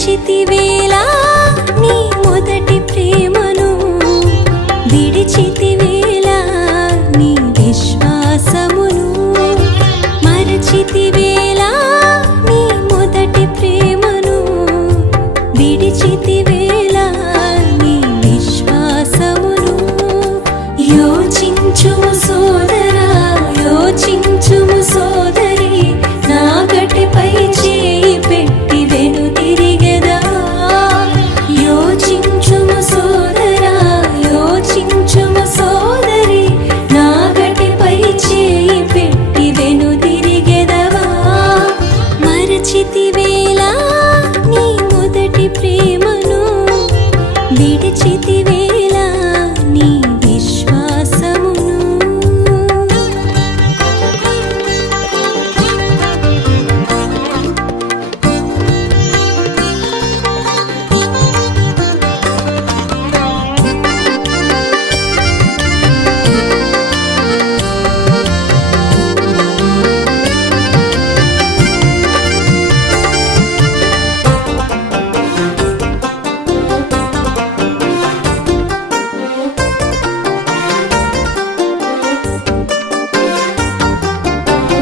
మరచితివేలా నీ మొదటి ప్రేమను, విడిచితివేలా నీ విశ్వాసమును. మరచితివేలా నీ మొదటి ప్రేమను, విడిచితివేలా నీ విశ్వాసమును. యోచించుము సోదరా, యోచించుము సోదరి, నా గటిపై చేయి పెట్టి వెనుదిరిగెదా. యోచించుము సోదరా, యోచించుము సోదరి, నా గటిపై చేయి పెట్టి వెనుదిరిగెదవా. మరచితివేలా నీ మొదటి ప్రేమను, విడిచితివేలా నీ విశ్వాసమును.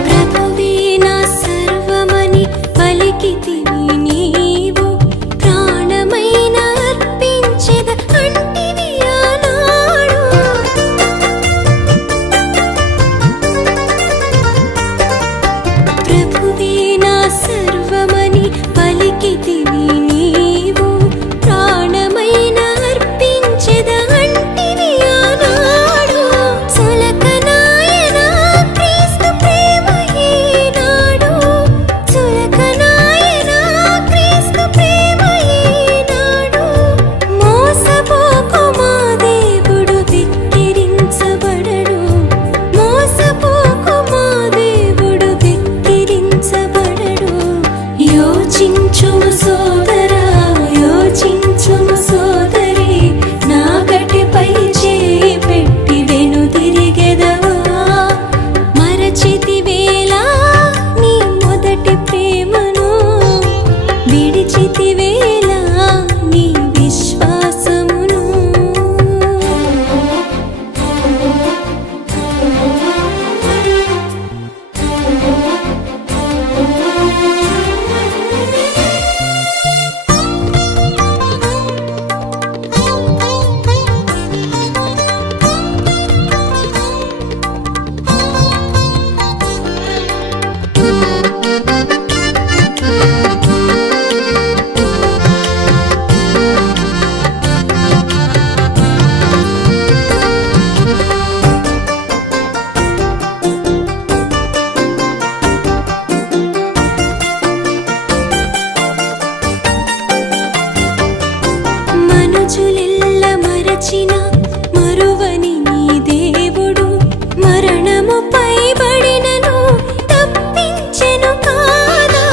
ప్రభువే నా సర్వమని పలికితివి నీవు, ప్రాణమైన అర్పించెద అంటివి ఆనాడు. ప్రభువే నా సర్వమని పలికితివి నీవు, ప్రాణమైన అర్పించెద అంటివి ఆనాడు. సులకనాయనా క్రీస్తు ప్రేమ ఈనాడు, సులకనాయనా క్రీస్తు ప్రేమ ఈనాడు. మోసపోకు మా దేవుడు వెక్కిరించబడడు, మోసపోకు మా దేవుడు వెక్కిరించబడడు. యోచించుము సోదరా, యోచించుము సోదరి, నా గటిపై చేయి పెట్టి వెనుదిరిగెదవా. మరచితివేలా నీ మొదటి ప్రేమను, విడిచితివేలా నీ విశ్వాసమును. మనుజులెల్ల మరచిన మరువని నీ దేవుడు, మరణముపై బడినను తప్పించెను కాదా.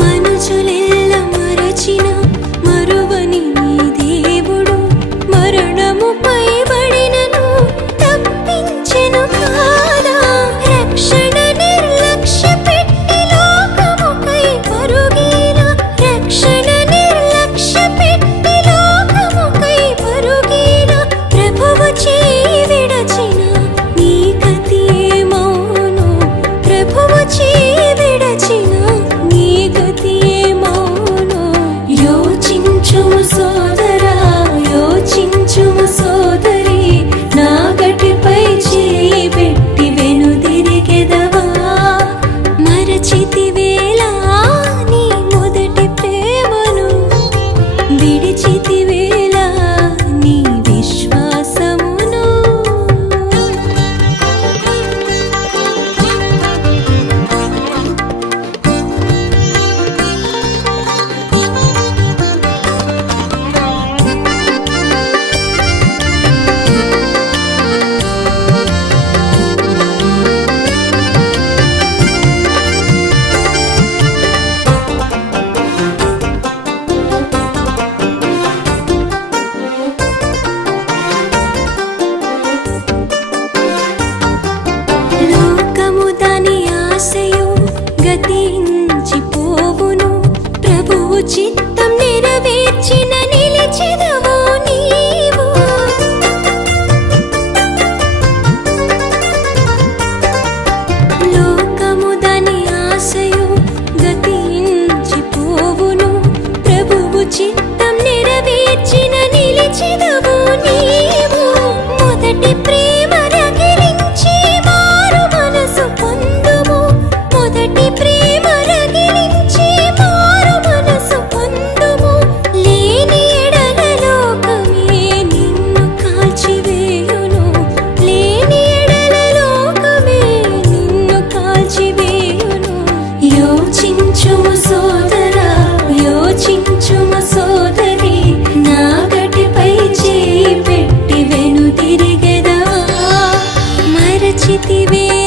మనుజులెల్ల మరచిన మరువని నీ దేవుడు, మరణముపై బడినను తప్పించెను కాదా. రక్షణ నిర్లక్ష్య పెట్టి లోకముకై పరుగేలా, కాచితివే